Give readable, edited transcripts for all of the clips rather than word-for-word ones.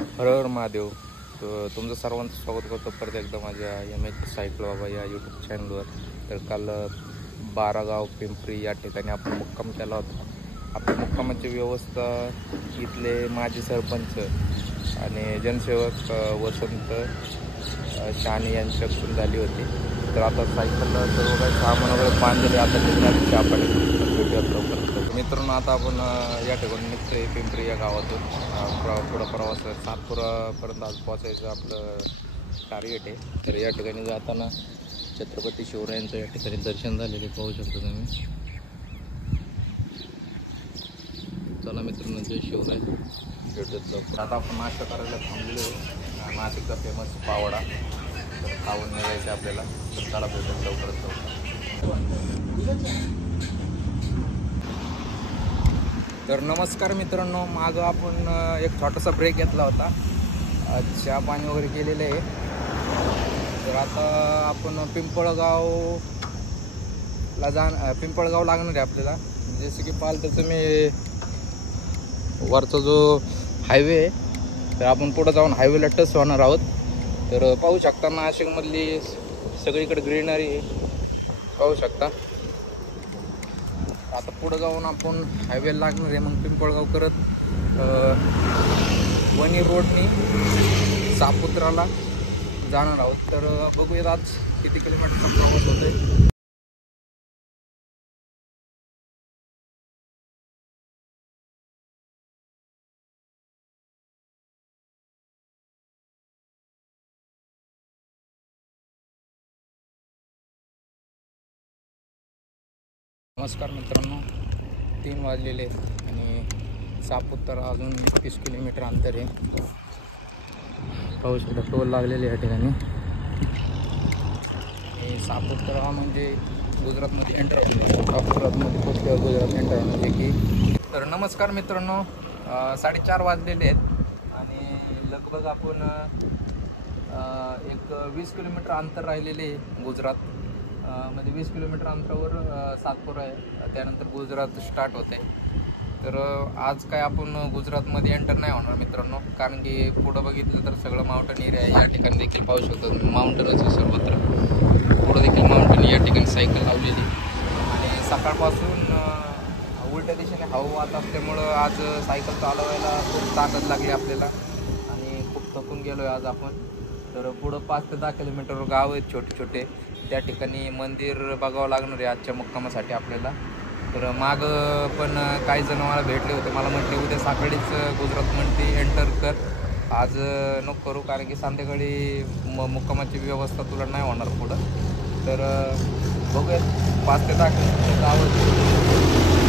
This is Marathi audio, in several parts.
हर हर महादेव. तुमचं सर्वांचं स्वागत करतो परत एकदा माझ्या MH सायकल बाबा या यूट्यूब चॅनलवर. तर काल बारागाव पिंपरी या ठिकाणी आपण मुक्काम केला होता. आपल्या मुक्कामाची व्यवस्था इथले माजी सरपंच आणि जनसेवक वसंत शाने यांच्याकडून झाली होती. तर आता सायकलला सर्व काही सामान वगैरे बांधलेले आता आपण भेटूयात लवकर. मित्रांनो, आता आपण या ठिकाणी निघतोय पिंपरी या गावातून. पुढं प्रवास सातपुरापर्यंत आज पोचायचं आपलं टार्गेट आहे. तर या ठिकाणी जाताना छत्रपती शिवरायांचं या ठिकाणी दर्शन झालेले पाहू शकतो तुम्ही. चला मित्रांनो, जय शिवराय. भेटत लवकर. आता आपण नाश्ता करायला थांबलेलो आहे. नाशिकचा फेमस पावडा तर खाऊन निघायचं आपल्याला. तर चला भेटत लवकरच लवकर. तर नमस्कार मित्रांनो, मागं आपण एक छोटासा ब्रेक घेतला होता. चहा पाणी वगैरे केलेलं आहे. तर आता आपण पिंपळगाव लागणार आहे आपल्याला. जसं की पाहिलं तर तुम्ही वरचा जो हायवे आहे, तर आपण पुढं जाऊन हायवेला टच होणार आहोत. तर पाहू शकता नाशिकमधली सगळीकडे ग्रीनरी पाहू शकता. आता पुढं जाऊन आपण हायवेला लागणार आहे. मग पिंपळगाव करत वणी रोडनी सापुत्राला जाणार आहोत. तर बघूयात आज किती किलोमीटरचा प्रवास होत आहे. नमस्कार मित्रांनो, 3 वाजलेले आणि सापुतारा अजून 30 किलोमीटर अंतर आहे. पाहू शकता टोल लागलेले या ठिकाणी. सापुतारा म्हणजे गुजरातमध्ये एंटर होतो. गुजरात एंटर आहे म्हणजे की. तर नमस्कार मित्रांनो, 4:30 वाजलेले आहेत आणि लगभग आपण एक 20 किलोमीटर अंतर राहिलेले आहे गुजरात. म्हणजे 20 किलोमीटर अंतरावर सातपुरा आहे. त्यानंतर गुजरात स्टार्ट होते. तर आज काय आपण गुजरातमध्ये एंटर नाही होणार मित्रांनो, कारण की पुढं बघितलं तर सगळं माउंटन एरिया आहे. या ठिकाणी देखील पाहू शकतो माउंटनच आहे सर्वत्र. पुढं देखील माउंटन या ठिकाणी सायकल लावलेली आणि सकाळपासून उलट्या दिशेने हवा वाहत असल्यामुळं आज सायकल चालवायला खूप ताकद लागली आपल्याला आणि खूप थकून गेलो आहे आज आपण. तर पुढं 5 ते 10 किलोमीटरवर गाव आहेत छोटे छोटे. त्या ठिकाणी मंदिर बघावं लागणार आहे आजच्या मुक्कामासाठी आपल्याला. तर मागं पण काही जण मला भेटले होते. मला म्हटले उद्या सकाळीच गुजरातमध्ये एंटर कर, आज नको करू, कारण की संध्याकाळी मुक्कामाची व्यवस्था तुला नाही होणार पुढं. तर बघूयात 5 ते 10 किलोमीटर गाव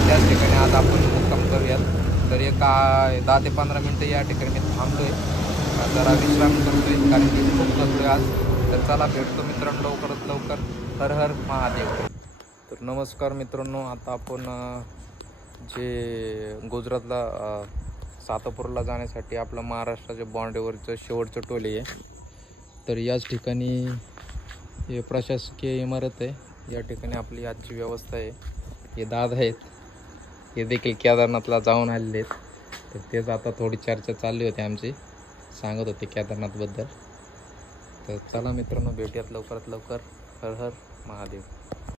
त्याच ठिकाणी आज आपण मुक्काम करूयात. तर एक 10 ते 15 मिनटं या ठिकाणी मी थांबलो आहे, जरा विश्राम करतोय कारण की खूप करतोय आज. तर चला भेटतो मित्रांनो लवकरात लवकर. हर हर महादेव. तर नमस्कार मित्रांनो, आता आपण जे गुजरातला सातापूरला जाण्यासाठी आपलं महाराष्ट्राच्या बॉर्डरवरचं शेवटचं टोल आहे. तर याच ठिकाणी हे प्रशासकीय इमारत आहे. या ठिकाणी आपली आजची व्यवस्था आहे. हे दादा आहेत, हे देखील केदारनाथला जाऊन आलेले आहेत. तर तेच आता थोडी चर्चा चालली होती आमची, सांगत होते केदारनाथबद्दल. तर चला मित्रांनो भेटूयात लवकरात लवकर. हर हर महादेव.